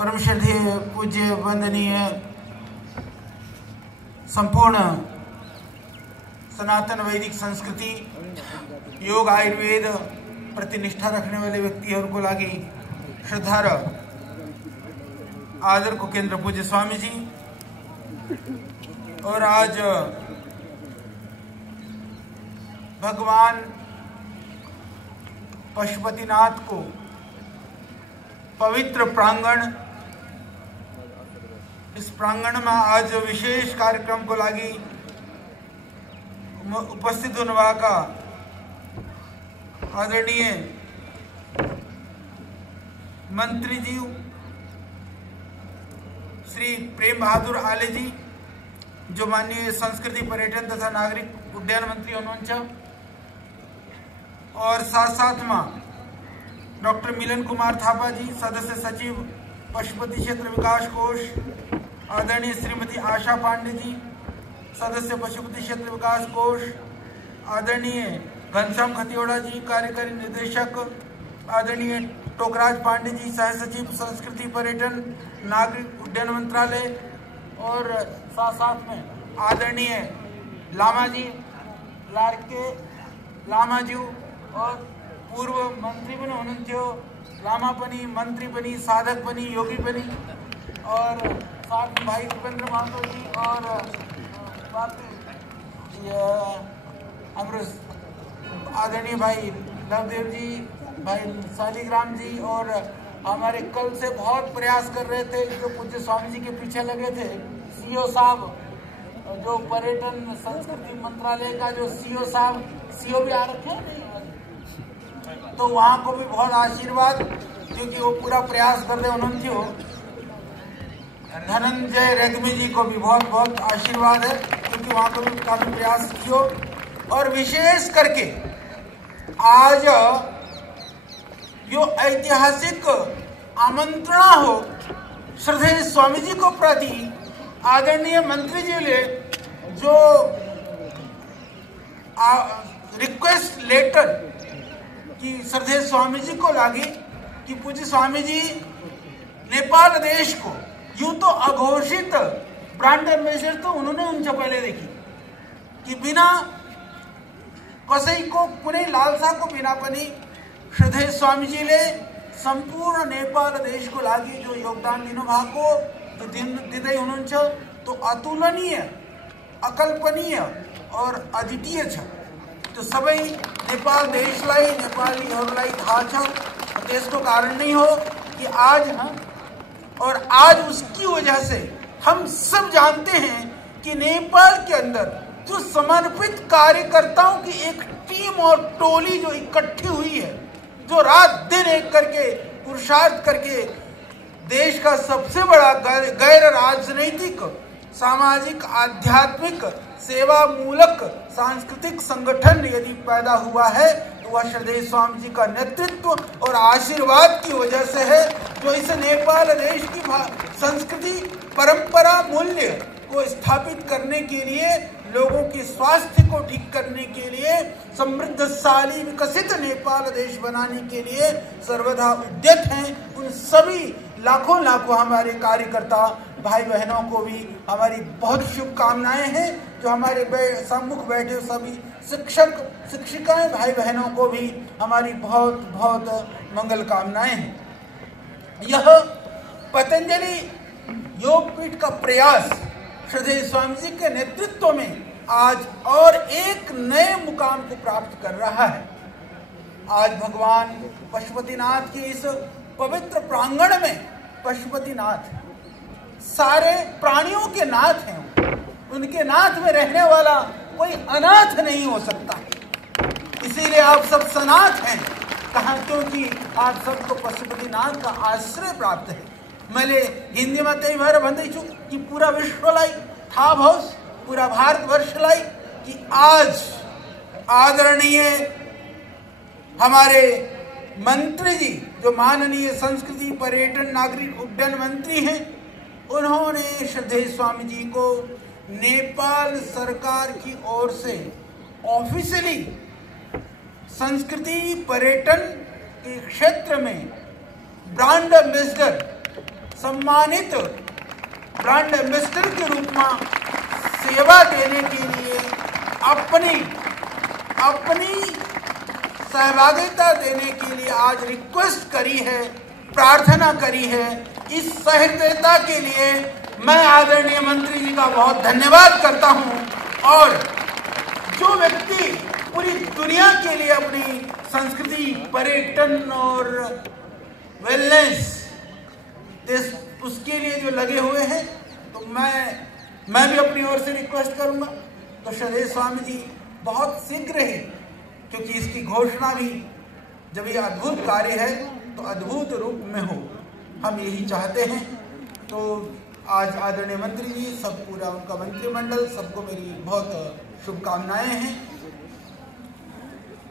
परम श्रद्धेय पूज्य वंदनीय संपूर्ण सनातन वैदिक संस्कृति योग आयुर्वेद प्रति निष्ठा रखने वाले व्यक्ति को लागी श्रद्धार आदर को केंद्र पूज्य स्वामी जी। और आज भगवान पशुपतिनाथ को पवित्र प्रांगण, इस प्रांगण में आज विशेष कार्यक्रम को लागी उपस्थित होने का आदरणीय मंत्री जी श्री प्रेम बहादुर आले जी, जो माननीय संस्कृति पर्यटन तथा नागरिक उड्डयन मंत्री उन्होंने, और साथ साथ में डॉक्टर मिलन कुमार थापा जी, सदस्य सचिव पशुपति क्षेत्र विकास कोष, आदरणीय श्रीमती आशा पांडे जी, सदस्य पशुपति क्षेत्र विकास कोष, आदरणीय घनश्याम खतिवड़ा जी, कार्यकारी निदेशक, आदरणीय टोकराज पांडे जी, सह सचिव संस्कृति पर्यटन नागरिक उड्डयन मंत्रालय, और साथ साथ में आदरणीय लामा जी, लारके लामा जी, और पूर्व मंत्री बने उन्होंने लामा बनी, मंत्री बनी, साधक बनी, योगी बनी, और साथ में भाई उपेंद्र महतो जी, और आदरणीय भाई लवदेव जी, भाई शालिग्राम जी, और हमारे कल से बहुत प्रयास कर रहे थे जो पूज्य स्वामी जी के पीछे लगे थे, सीओ साहब, जो पर्यटन संस्कृति मंत्रालय का जो सीओ साहब, सीओ भी आ रखे हैं नहीं, तो वहाँ को भी बहुत आशीर्वाद, क्योंकि वो पूरा प्रयास कर रहे उन्होंने। धनंजय रेग्मी जी को भी बहुत बहुत आशीर्वाद है, क्योंकि वहाँ को भी काफी प्रयास किया। और विशेष करके आज यो ऐतिहासिक आमंत्रण हो श्रद्धेय स्वामी जी को प्रति आदरणीय मंत्री जी ने जो रिक्वेस्ट लेटर कि श्रद्धेय स्वामी जी को लागी कि पूज्य स्वामी जी नेपाल देश को यूं तो अघोषित ब्रांड एम्बेसडर तो उन्होंने उनसे पहले देखी कि बिना कसई को कुनै लालसा को बिना पनि श्रद्धेय स्वामी जी ने संपूर्ण नेपाल देश को लागी जो योगदान दिनु भएको तो दिँदै हुनुहुन्छ, तो अतुलनीय, अकल्पनीय और अद्वितीय छ। तो सबै नेपाल देशलाई, नेपालीहरूलाई थाहा छ। त्यसको कारण नहीं हो कि आज ना, और आज उसकी वजह से हम सब जानते हैं कि नेपाल के अंदर जो समर्पित कार्यकर्ताओं की एक टीम और टोली जो इकट्ठी हुई है, जो रात दिन एक करके पुरुषार्थ करके देश का सबसे बड़ा गैर राजनीतिक, सामाजिक, आध्यात्मिक, सेवा मूलक सांस्कृतिक संगठन यदि पैदा हुआ है तो वह श्रद्धेय स्वामी जी का नेतृत्व और आशीर्वाद की वजह से है, जो इस नेपाल देश की संस्कृति, परंपरा, मूल्य को स्थापित करने के लिए, लोगों के स्वास्थ्य को ठीक करने के लिए, समृद्धशाली विकसित नेपाल देश बनाने के लिए सर्वदा उद्यत हैं। उन सभी लाखों लाखों हमारे कार्यकर्ता भाई बहनों को भी हमारी बहुत शुभकामनाएं हैं। जो हमारे सम्मुख बैठे सभी शिक्षक शिक्षिकाएं भाई बहनों को भी हमारी बहुत बहुत मंगल कामनाएं हैं। यह पतंजलि योगपीठ का प्रयास श्रद्धेय स्वामी जी के नेतृत्व में आज और एक नए मुकाम को प्राप्त कर रहा है। आज भगवान पशुपतिनाथ के इस पवित्र प्रांगण में पशुपतिनाथ सारे प्राणियों के नाथ हैं। उनके नाथ में रहने वाला कोई अनाथ नहीं हो सकता, इसीलिए आप सब सनाथ हैं। कहा क्योंकि आप सबको पशुपतिनाथ का आश्रय प्राप्त है। मैले हिंदी में कई बार भन्दैछु कि पूरा विश्वलाई थाहा भओस्, पूरा भारतवर्षलाई कि आज आदरणीय हमारे मंत्री जी जो माननीय संस्कृति पर्यटन नागरिक उड्डयन मंत्री हैं, उन्होंने श्रद्धेय स्वामी जी को नेपाल सरकार की ओर से ऑफिशियली संस्कृति पर्यटन के क्षेत्र में ब्रांड एम्बेसडर सम्मानित ब्रांड एम्बेसडर के रूप में सेवा देने के लिए अपनी सहभागिता देने के लिए आज रिक्वेस्ट करी है, प्रार्थना करी है। इस सहृदयता के लिए मैं आदरणीय मंत्री जी का बहुत धन्यवाद करता हूं। और जो व्यक्ति पूरी दुनिया के लिए अपनी संस्कृति, पर्यटन और वेलनेस उसके लिए जो लगे हुए हैं, तो मैं भी अपनी ओर से रिक्वेस्ट करूंगा तो श्रद्धेय स्वामी जी बहुत शीघ्र ही, क्योंकि इसकी घोषणा भी जब ये अद्भुत कार्य है तो अद्भुत रूप में हो, हम यही चाहते हैं। तो आज आदरणीय मंत्री जी, सब पूरा उनका मंत्रिमंडल, सबको मेरी बहुत शुभकामनाएं हैं।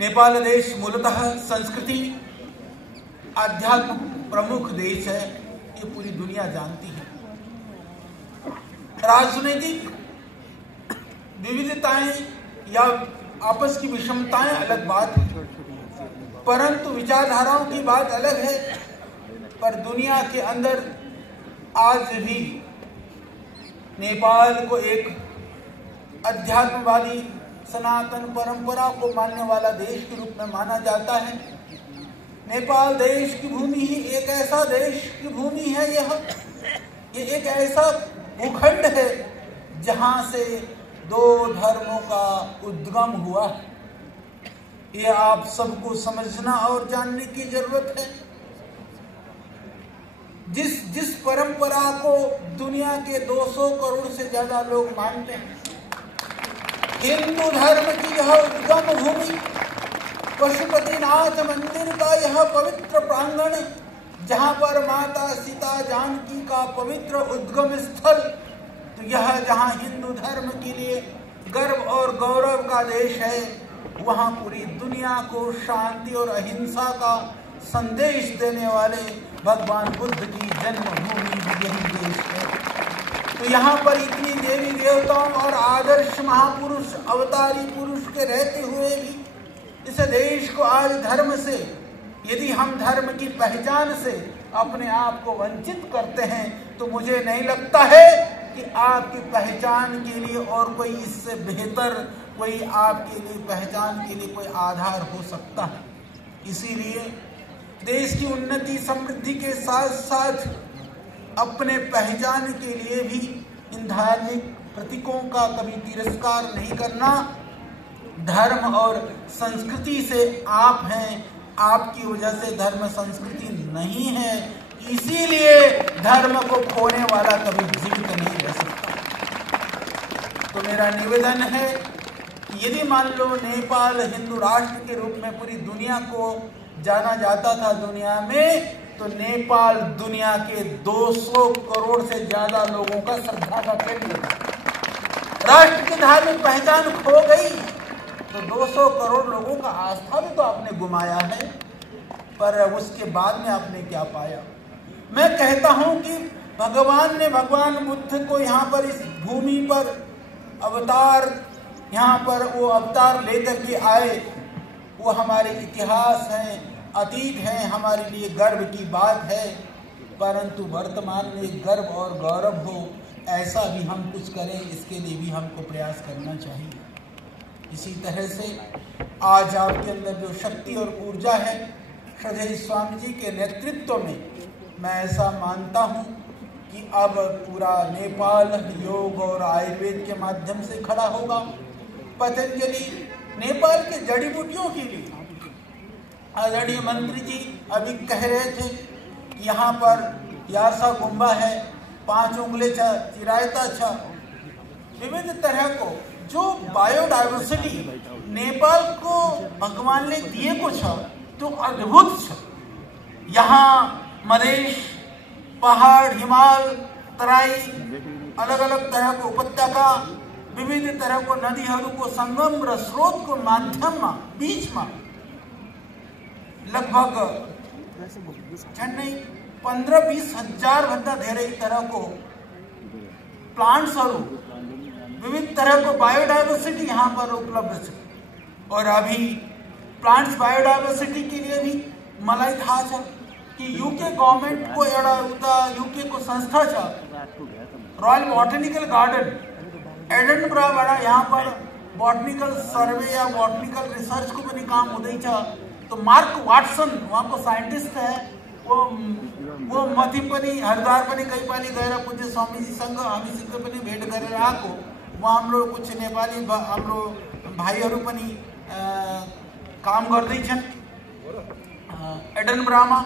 नेपाल देश मूलतः संस्कृति, आध्यात्म प्रमुख देश है, ये पूरी दुनिया जानती है। राजनीतिक विविधताएं या आपस की विषमताएं अलग बात है, परंतु विचारधाराओं की बात अलग है। पर दुनिया के अंदर आज भी नेपाल को एक अध्यात्मवादी सनातन परंपरा को मानने वाला देश के रूप में माना जाता है। नेपाल देश की भूमि ही एक ऐसा देश की भूमि है, ये एक ऐसा भूखंड है जहां से दो धर्मों का उद्गम हुआ है। ये आप सबको समझना और जानने की जरूरत है। जिस परंपरा को दुनिया के 200 करोड़ से ज्यादा लोग मानते हैं, हिंदू धर्म की यह उद्गम भूमि, पशुपतिनाथ मंदिर का यह पवित्र प्रांगण, जहां पर माता सीता जानकी का पवित्र उद्गम स्थल, तो यह जहां हिंदू धर्म के लिए गर्व और गौरव का देश है, वहां पूरी दुनिया को शांति और अहिंसा का संदेश देने वाले भगवान बुद्ध की जन्मभूमि यही देश है। तो यहाँ पर इतनी देवी देवताओं और आदर्श महापुरुष, अवतारी पुरुष के रहते हुए भी इस देश को आज धर्म से, यदि हम धर्म की पहचान से अपने आप को वंचित करते हैं, तो मुझे नहीं लगता है कि आपकी पहचान के लिए और कोई इससे बेहतर कोई आपके लिए पहचान के लिए कोई आधार हो सकता है। इसीलिए देश की उन्नति समृद्धि के साथ साथ अपने पहचान के लिए भी इन धार्मिक प्रतीकों का कभी तिरस्कार नहीं करना। धर्म और संस्कृति से आप हैं, आपकी वजह से धर्म संस्कृति नहीं है, इसीलिए धर्म को खोने वाला कभी जीवित नहीं रह सकता। तो मेरा निवेदन है कि यदि मान लो नेपाल हिंदू राष्ट्र के रूप में पूरी दुनिया को जाना जाता था दुनिया में, तो नेपाल दुनिया के 200 करोड़ से ज्यादा लोगों का श्रद्धा का केंद्र था। राष्ट्र की धार्मिक पहचान खो गई तो 200 करोड़ लोगों का आस्था भी तो आपने गुमाया है। पर उसके बाद में आपने क्या पाया? मैं कहता हूं कि भगवान बुद्ध को यहाँ पर इस भूमि पर अवतार, यहाँ पर वो अवतार लेकर के आए, वो हमारे इतिहास हैं, अतीत हैं, हमारे लिए गर्व की बात है। परंतु वर्तमान में गर्व और गौरव हो ऐसा भी हम कुछ करें, इसके लिए भी हमको प्रयास करना चाहिए। इसी तरह से आज आपके अंदर जो शक्ति और ऊर्जा है, श्रद्धेय स्वामी जी के नेतृत्व में, मैं ऐसा मानता हूँ कि अब पूरा नेपाल योग और आयुर्वेद के माध्यम से खड़ा होगा। पतंजलि नेपाल के जड़ी बूटियों के लिए, आदरणीय मंत्री जी अभी कह रहे थे कि यहाँ पर यारसा गुम्बा है, 5 उंगले चिरायता छ, विविध तरह को जो बायोडाइवर्सिटी नेपाल को भगवान ने दिए को छ, तो अद्भुत छ। यहाँ मधेश, पहाड़, हिमाल, तराई, अलग अलग तरह को उपत्यका, विविध तरह को नदीहरूको संगम र स्रोत को माध्यम में बीच में लगभग 15-20 हजार भन्दा धेरै तरह को प्लांट्सहरू, विविध तरह को बायोडाइवर्सिटी यहाँ पर उपलब्ध है। और अभी प्लांट्स बायोडाइवर्सिटी के लिए भी मलाई थाहा छ की यूके गवर्नमेंट को एड़ा उता यूके को संस्था छा रॉयल बॉटनिकल गार्डन एडनबरा वाला यहाँ पर बॉटनिकल सर्वे या बॉटनिकल रिसर्च को बनी काम उदय छा। तो मार्क वाटसन वहाँ को साइंटिस्ट है, वो मथी पनी हरिद्वार पनी कई पाली गहरा पूज्य स्वामी जी संघ हामी सिंह पनी भेंट करे रहा को वहाँ हम लोग कुछ नेपाली हम लोग भाईहरू पनि काम गर्दै छन् एडनबरा में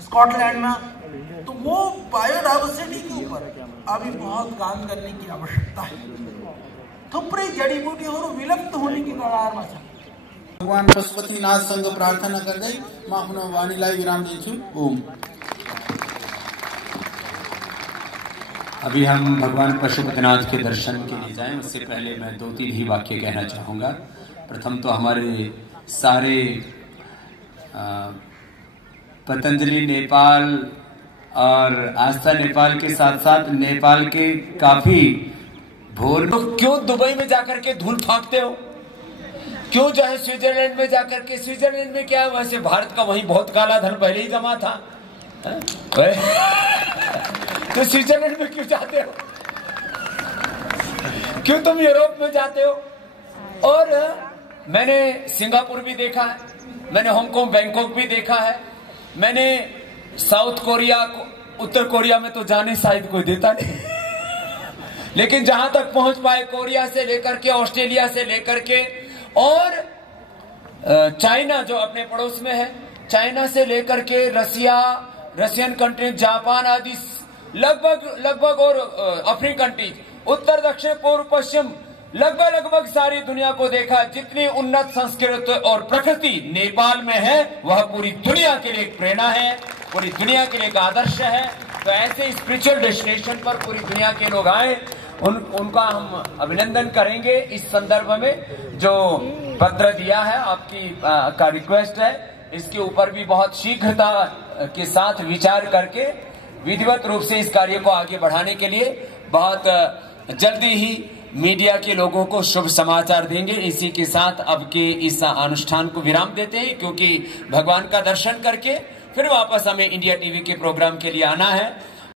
स्कॉटलैंड में। तो वो बायोडाइवर्सिटी के ऊपर अभी बहुत काम करने की आवश्यकता है। थुप्रै जड़ी बूटीहरू विलुप्त होने की कगार में छन्। भगवान पशुपतिनाथ संग प्रार्थना गर्दै म आफ्नो वाणीलाई विराम दिन्छु। ओम। अभी हम भगवान पशुपतिनाथ के दर्शन के लिए जाएं, उससे पहले मैं 2-3 ही वाक्य कहना चाहूँगा। प्रथम तो हमारे सारे पतंजलि नेपाल और आस्था नेपाल के साथ साथ नेपाल के काफी भोर लोग क्यों दुबई में जाकर के धूल फाँकते हो, क्यों जो है स्विट्जरलैंड में जाकर के, स्विट्जरलैंड में क्या है, वैसे भारत का वही बहुत काला धन पहले ही जमा था। तो स्विट्जरलैंड में क्यों जाते हो, क्यों तुम यूरोप में जाते हो? और मैंने सिंगापुर भी देखा है, मैंने हांगकांग बैंकॉक भी देखा है, मैंने साउथ कोरिया उत्तर कोरिया में तो जाने शायद कोई देता नहीं लेकिन जहां तक पहुंच पाए कोरिया से लेकर के ऑस्ट्रेलिया से लेकर के और चाइना जो अपने पड़ोस में है, चाइना से लेकर के रशियन कंट्री, जापान आदि लगभग और अफ्रीकन कंट्रीज, उत्तर दक्षिण पूर्व पश्चिम लगभग सारी दुनिया को देखा। जितनी उन्नत संस्कृति और प्रकृति नेपाल में है वह पूरी दुनिया के लिए एक प्रेरणा है, पूरी दुनिया के लिए एक आदर्श है। तो ऐसे स्पिरिचुअल डेस्टिनेशन पर पूरी दुनिया के लोग आए, उनका हम अभिनंदन करेंगे। इस संदर्भ में जो पत्र दिया है आपकी का रिक्वेस्ट है, इसके ऊपर भी बहुत शीघ्रता के साथ विचार करके विधिवत रूप से इस कार्य को आगे बढ़ाने के लिए बहुत जल्दी ही मीडिया के लोगों को शुभ समाचार देंगे। इसी के साथ अब के इस अनुष्ठान को विराम देते हैं, क्योंकि भगवान का दर्शन करके फिर वापस हमें इंडिया टीवी के प्रोग्राम के लिए आना है।